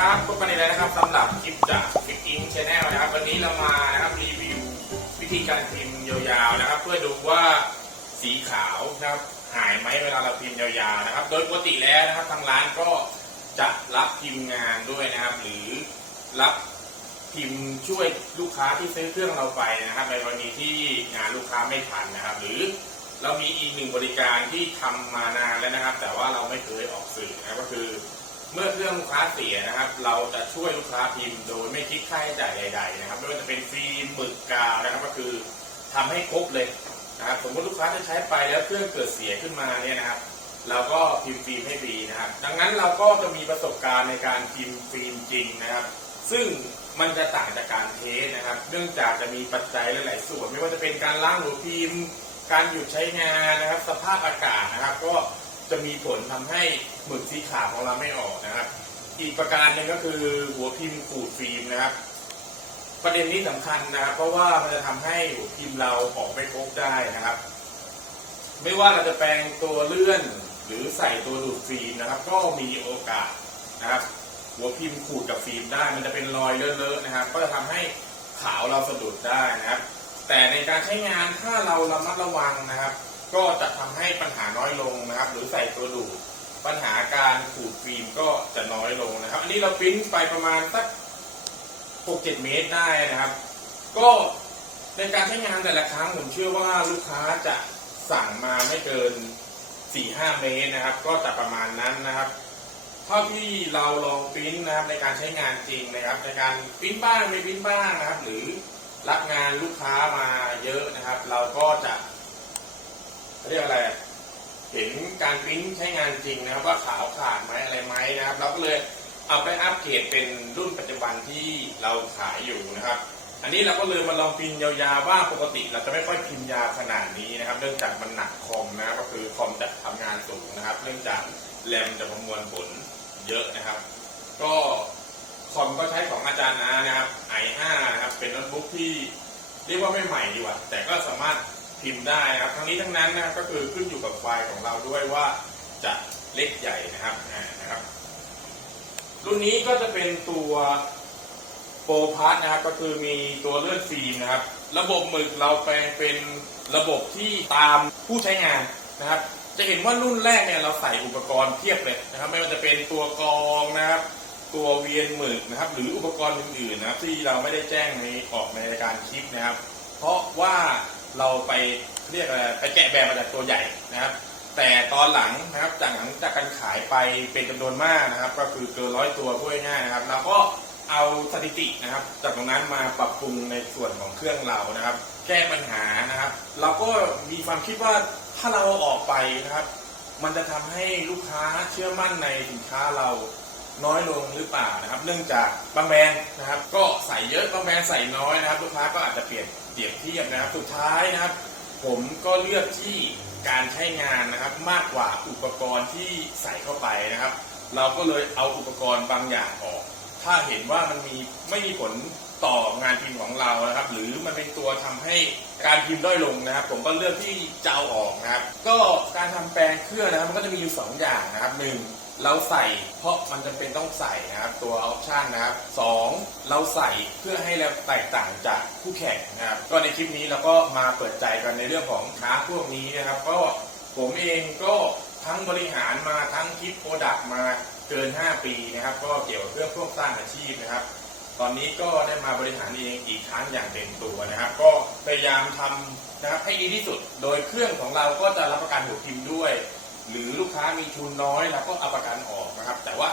ครับพบกันอีกแล้วนะครับสำหรับคลิปจากฟิกอิงชาแนลนะครับ วันนี้เรามานะครับรีวิววิธีการพิมพ์ยาวๆนะครับ เพื่อดูว่าสีขาวนะครับหายไหมเวลาเราพิมพ์ยาวๆนะครับ โดยปกติแล้วนะครับทางร้านก็จะรับพิมพ์งานด้วยนะครับ หรือรับพิมพ์ช่วยลูกค้าที่ซื้อเครื่องเราไปนะครับ ในกรณีที่งานลูกค้าไม่ทันนะครับ หรือเรามีอีกหนึ่งบริการที่ทำมานานแล้วนะครับ แต่ว่าเราไม่เคยออกสื่อนะครับก็คือ เมื่อเครื่องลูกค้าเสียนะครับ เราจะช่วยลูกค้าพิมพ์โดยไม่คิดค่าใช้จ่ายใด ๆ นะครับไม่ว่าจะเป็นฟิล์มหมึกกาวนะครับ ก็คือทำให้ครบเลยนะครับสมมติลูกค้าจะใช้ไปแล้วเครื่องเกิดเสียขึ้นมาเนี่ยนะครับ เราก็พิมพ์ฟิล์มให้ฟรีนะครับ ดังนั้นเราก็จะมีประสบการณ์ในการพิมพ์ฟิล์มจริงนะครับ ซึ่งมันจะต่างจากการเทสนะครับ เนื่องจากจะมีปัจจัยหลาย ๆ ส่วน ไม่ว่าจะเป็นการล้างหัวพิมพ์ การหยุดใช้งานนะครับ สภาพอากาศนะครับ ก็ จะมีผลทำให้หมึกสีขาวของเราไม่ออกนะครับ อีกประการหนึ่งก็คือหัวพิมพ์ขูดฟิล์มนะครับ ประเด็นนี้สำคัญนะครับ เพราะว่ามันจะทำให้หัวพิมพ์เราออกไม่ครบได้นะครับ ไม่ว่าเราจะแปลงตัวเลื่อนหรือใส่ตัวดูดฟิล์มนะครับ ก็มีโอกาสนะครับ หัวพิมพ์ขูดกับฟิล์มได้ มันจะเป็นรอยเลอะๆนะครับ ก็จะทำให้ขาวเราสะดุดได้นะครับ แต่ในการใช้งานถ้าเราระมัดระวังนะครับ ก็จะทำให้ปัญหาน้อยลงนะครับ หรือใส่ตัวดูดปัญหาการขูดฟิล์มก็จะน้อยลงนะครับ อันนี้เราปริ้นไปประมาณสัก6-7 เมตรได้นะครับ ก็ในการใช้งานแต่ละครั้งผมเชื่อว่าลูกค้าจะสั่งมาไม่เกิน 4-5 เมตรนะครับ ก็จะประมาณนั้นนะครับเท่าที่เราลองปริ้นนะครับในการใช้งานจริงนะครับ ในการปริ้นบ้างไม่ปริ้นบ้างนะครับ หรือรับงานลูกค้ามาเยอะนะครับ เราก็จะ เรียกอะไรเห็นการปริ้นใช้งานจริงนะครับว่าขาวขาดไหมอะไรไหมนะครับ เราก็เลยเอาไปอัปเกรดเป็นรุ่นปัจจุบันที่เราขายอยู่นะครับ อันนี้เราก็เลยมาลองพิมพ์ยาวๆว่าปกติเราจะไม่ค่อยพิมพ์ยาขนาดนี้นะครับ เนื่องจากมันหนักคอมนะก็คือคอมจะทำงานสูงนะครับ เนื่องจากแรมจะประมวลผลเยอะนะครับ ก็คอมก็ใช้ของอาจารย์นะครับ i5 นะครับเป็นโน้ตบุ๊กที่เรียกว่าไม่ใหม่ดีกว่าแต่ก็สามารถ พิมพ์ได้นะครับ ทั้งนี้ทั้งนั้นนะครับก็คือขึ้นอยู่กับไฟล์ของเราด้วยว่าจะเล็กใหญ่นะครับนะครับ รุ่นนี้ก็จะเป็นตัวโปรพาร์ทนะครับก็คือมีตัวเลื่อนฟิล์มนะครับ ระบบหมึกเราแปลงเป็นระบบที่ตามผู้ใช้งานนะครับ จะเห็นว่ารุ่นแรกเนี่ยเราใส่อุปกรณ์เพียบเลยนะครับ ไม่ว่าจะเป็นตัวกรองนะครับตัวเวียนหมึกนะครับ หรืออุปกรณ์อื่นๆนะครับ ที่เราไม่ได้แจ้งในออกในรายการคลิปนะครับ เพราะว่า เราไปเรียกอะไรไปแกะแบบมาจากตัวใหญ่นะครับ แต่ตอนหลังนะครับจากหลังจากการขายไปเป็นจำนวนมากนะครับ ก็คือเกินร้อยตัวพูดง่ายนะครับเราก็เอาสถิตินะครับ จากตรงนั้นมาปรับปรุงในส่วนของเครื่องเรานะครับ แก้ปัญหานะครับ เราก็มีความคิดว่าถ้าเราอาออกไปนะครับ มันจะทำให้ลูกค้าเชื่อมั่นในสินค้าเรา น้อยลงหรือเปล่านะครับ เนื่องจากบางแบรนด์นะครับ ก็ใส่เยอะบางแบรนด์ใส่น้อยนะครับ ลูกค้าก็อาจจะเปลี่ยนเปรียบเทียบนะครับ สุดท้ายนะครับ ผมก็เลือกที่การใช้งานนะครับ มากกว่าอุปกรณ์ที่ใส่เข้าไปนะครับ เราก็เลยเอาอุปกรณ์บางอย่างออก ถ้าเห็นว่ามันมีไม่มีผลต่องานพิมพ์ของเรานะครับ หรือมันเป็นตัวทำให้การพิมพ์ด้อยลงนะครับ ผมก็เลือกที่จะเอาออกนะครับ ก็การทำแปลงเครื่องนะครับ มันก็จะมีอยู่สองอย่างนะครับหนึ่ง เราใส่เพราะมันจำเป็นต้องใส่นะครับตัวออปชันนะครับสองเราใส่เพื่อให้เราแตกต่างจากคู่แข่งนะครับก็ในคลิปนี้เราก็มาเปิดใจกันในเรื่องของค้าพวกนี้นะครับ ก็ผมเองก็ทั้งบริหารมาทั้งคิดโปรดักต์มาเกิน 5 ปีนะครับ ก็เกี่ยวกับเรื่องพวกสร้างอาชีพนะครับ ตอนนี้ก็ได้มาบริหารเองอีกครั้งอย่างเต็มตัวนะครับ ก็พยายามทำนะครับให้ดีที่สุด โดยเครื่องของเราก็จะรับประกันหัวพิมพ์ด้วย หรือลูกค้ามีทุนน้อยเราก็เอาประกันออกนะครับ แต่ว่า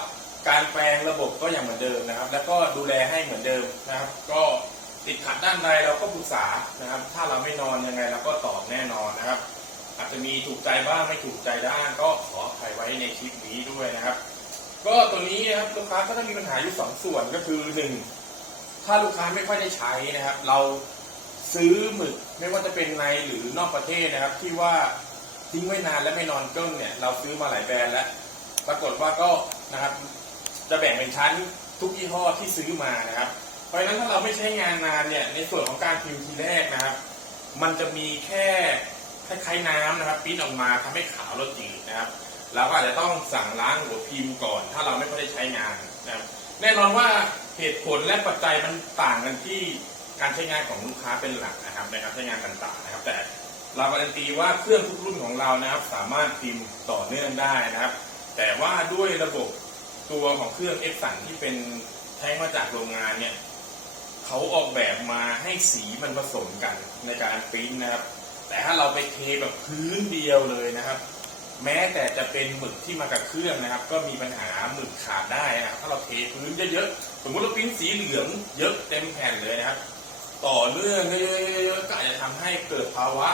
การแปลงระบบก็ยังเหมือนเดิมนะครับ แล้วก็ดูแลให้เหมือนเดิมนะครับ ก็ติดขัดด้านใดเราก็ปรึกษานะครับ ถ้าเราไม่นอนยังไงเราก็ตอบแน่นอนนะครับ อาจจะมีถูกใจบ้างไม่ถูกใจด้านก็ขออภัยไว้ในคลิปนี้ด้วยนะครับ ก็ตัวนี้นะครับลูกค้าก็จะมีปัญหาอยู่สองส่วนก็คือหนึ่งถ้าลูกค้าไม่ค่อยได้ใช้นะครับ เราซื้อหมึกไม่ว่าจะเป็นในหรือนอกประเทศนะครับ ที่ว่า ทิ้งไว้นานและไม่นอนก้นเนี่ยเราซื้อมาหลายแบรนด์แล้วปรากฏว่าก็นะครับ จะแบ่งเป็นชั้นทุกยี่ห้อที่ซื้อมานะครับ เพราะฉะนั้นถ้าเราไม่ใช้งานนานเนี่ยในส่วนของการพิมพ์ทีแรกนะครับ มันจะมีแค่คล้ายๆน้ำนะครับปิ้นออกมาทำให้ขาวแล้วจืดนะครับเราก็อาจจะต้องสั่งล้างหัวพิมพ์ก่อน ถ้าเราไม่ค่อยได้ใช้งานนะครับแน่นอนว่าเหตุผลและปัจจัยมันต่างกันที่การใช้งานของลูกค้าเป็นหลักนะครับในการใช้งานต่างๆนะครับ แต่ เราการันตีว่าเครื่องทุกรุ่นของเรานะครับ สามารถพิมพ์ต่อเนื่องได้นะครับ แต่ว่าด้วยระบบตัวของเครื่องเอฟสันที่เป็นใช้มาจากโรงงานเนี่ยเขาออกแบบมาให้สีมันผสมกันในการปริ้นนะครับ แต่ถ้าเราไปเทแบบพื้นเดียวเลยนะครับ แม้แต่จะเป็นหมึกที่มากับเครื่องนะครับ ก็มีปัญหาหมึกขาดได้นะครับถ้าเราเทพื้นเยอะๆสมมติเราปริ้นสีเหลืองเยอะเต็มแผ่นเลยนะครับ ต่อเนื่องเยอะๆก็อาจจะทำให้เกิดภาวะ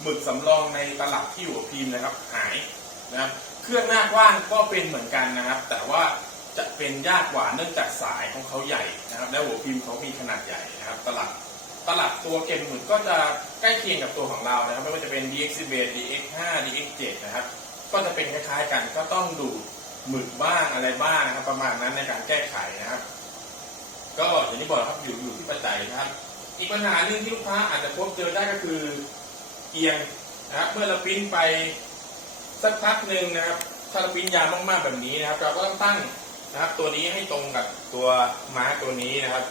หมึกสำรองในตลับที่หัวพิมพ์นะครับหายนะครับเครื่องหน้ากว้างก็เป็นเหมือนกันนะครับ แต่ว่าจะเป็นยากกว่าเนื่องจากสายของเขาใหญ่นะครับ และหัวพิมพ์เขามีขนาดใหญ่นะครับ ตลับตลับตัวเก็บหมึกก็จะใกล้เคียงกับตัวของเรานะครับ ไม่ว่าจะเป็น DX11 DX5 DX7 นะครับ ก็จะเป็นคล้ายๆกันก็ต้องดูหมึกบ้างอะไรบ้างนะครับ ประมาณนั้นในการแก้ไขนะครับ ก็อย่างที่บอกครับอยู่อยู่ที่ปัจจัยนะครับ อีกปัญหาหนึ่งที่ลูกค้าอาจจะพบเจอได้ก็คือ เอียงนะครับเมื่อเราปิ้นไปสักพักหนึ่งนะครับ ถ้าเราปิ้นยาวมากๆแบบนี้นะครับ เราก็ต้องตั้งนะครับ ตัวนี้ให้ตรงกับตัวม้าตัวนี้นะครับ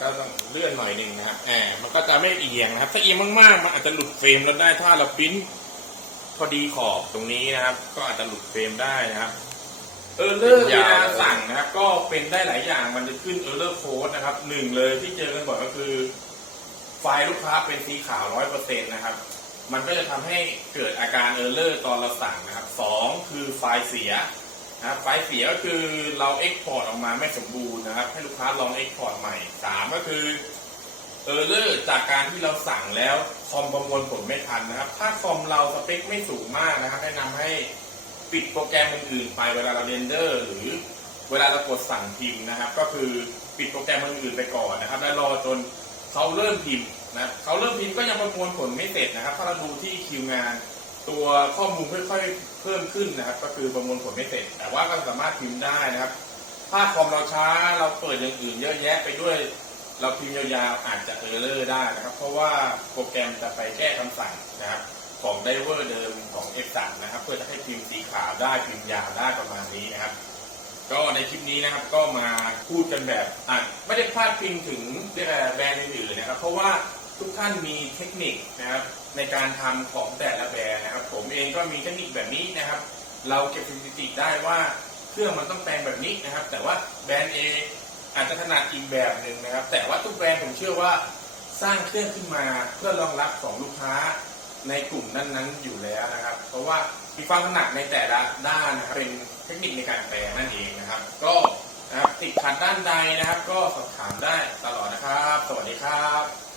ก็ต้องเลื่อนหน่อยหนึ่งนะครับแหมมันก็จะไม่เอียงนะครับ ถ้าเอียงมากๆ มันอาจจะหลุดเฟรมเราได้ ถ้าเราปิ้นพอดีขอบตรงนี้นะครับ ก็อาจจะหลุดเฟรมได้นะครับ เออเลอร์เวลาสั่งนะครับ ก็เป็นได้หลายอย่าง มันจะขึ้นเออร์เลอร์โค้ดนะครับหนึ่งเลยที่เจอกันบ่อยก็คือ ไฟล์ลูกค้าเป็นสีขาวร้อยเปอร์เซ็นต์นะครับ มันก็จะทำให้เกิดอาการเออร์เลอร์ตอนเราสั่งนะครับสองคือไฟล์เสียนะครับไฟล์เสียก็คือเราเอ็กพอร์ตออกมาไม่สมบูรณ์นะครับ ให้ลูกค้าลองเอ็กพอร์ตใหม่สามก็คือเออร์เลอร์จากการที่เราสั่งแล้วคอมประมวลผลไม่ทันนะครับ ถ้าคอมเราสเปคไม่สูงมากนะครับ แนะนำให้ปิดโปรแกรมอื่นๆไปเวลาเราเรนเดอร์หรือเวลาเรากดสั่งพิมพ์นะครับ ก็คือปิดโปรแกรมอื่นๆไปก่อนนะครับ แล้วรอจน เขาเริ่มพิมพ์นะเขาเริ่มพิมพ์ก็ยังประมวลผลไม่เสร็จนะครับ ถ้าเราดูที่คิวงาน ตัวข้อมูลค่อยๆเพิ่มขึ้นนะครับ ก็คือประมวลผลไม่เสร็จ แต่ว่าก็สามารถพิมพ์ได้นะครับ ถ้าคอมเราช้าเราเปิดอย่างอื่นเยอะแยะไปด้วย เราพิมพ์ยาวๆอาจจะเออร์เลอร์ได้นะครับ เพราะว่าโปรแกรมจะไปแก้คำสั่งนะครับของไดเวอร์เดิมของ F3 นะครับ เพื่อจะให้พิมพ์สีขาวได้พิมพ์ยาวได้ประมาณนี้นะครับก็ในคลิปนี้นะครับก็มาพูดกันแบบอะไม่ได้พาดพิงถึงเรียกอะไรแบรนด์อื่น เพราะว่าทุกท่านมีเทคนิคนะครับในการทำของแต่ละแบรนด์นะครับ ผมเองก็มีเทคนิคแบบนี้นะครับ เราเก็บสถิติได้ว่าเครื่องมันต้องแปลงแบบนี้นะครับ แต่ว่าแบรนด์ A อาจจะถนัดอีกแบบหนึ่งนะครับ แต่ว่าทุกแบรนด์ผมเชื่อว่าสร้างเครื่องขึ้นมาเพื่อรองรับของลูกค้าในกลุ่มนั้นๆอยู่แล้วนะครับ เพราะว่ามีความถนัดในแต่ละด้านนะครับเป็นเทคนิคในการแปลนั่นเองนะครับ ก็ นะครับติดขัดด้านใดนะครับ ก็สอบถามได้ตลอดนะครับ สวัสดีครับ